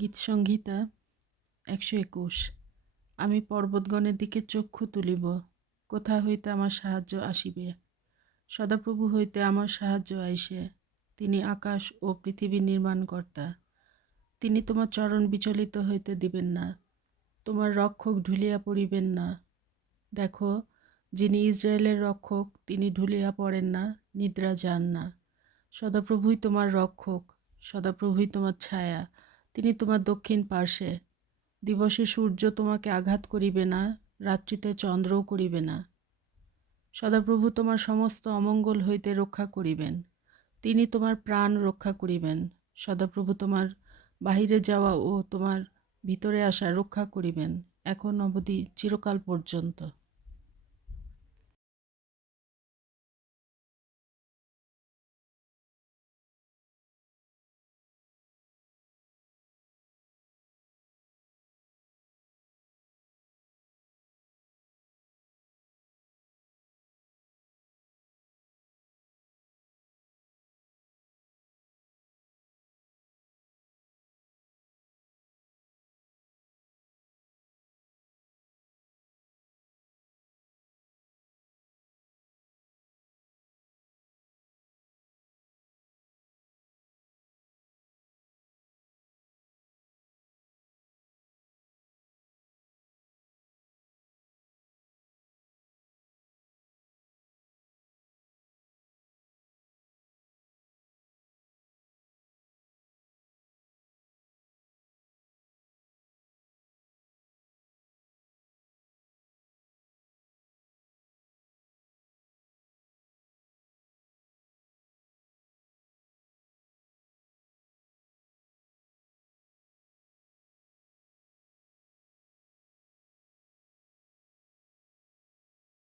গীতসংহিতা ১২১। আমি পর্বতগণের দিকে চক্ষু তুলিব, কোথা হইতে আমার সাহায্য আসিবে। সদাপ্রভু হইতে আমার সাহায্য আইসে। তিনি আকাশ ও পৃথিবীর নির্মাণকর্তা। তিনি তোমার চরণ বিচলিত হইতে দিবেন না, তোমার রক্ষক ঢুলিয়া পড়িবেন না। দেখো, যিনি ইসরায়েলের রক্ষক, তিনি ঢুলিয়া পড়েন না, নিদ্রা যান না। সদাপ্রভুই তোমার রক্ষক, সদাপ্রভুই তোমার ছায়া, তিনি তোমার দক্ষিণ পার্শ্বে। দিবসে সূর্য তোমাকে আঘাত করিবে না, রাত্রিতে চন্দ্রও করিবে না। সদাপ্রভু তোমার সমস্ত অমঙ্গল হইতে রক্ষা করিবেন, তিনি তোমার প্রাণ রক্ষা করিবেন। সদাপ্রভু তোমার বাহিরে যাওয়া ও তোমার ভিতরে আসা রক্ষা করিবেন, এখন অবধি চিরকাল পর্যন্ত।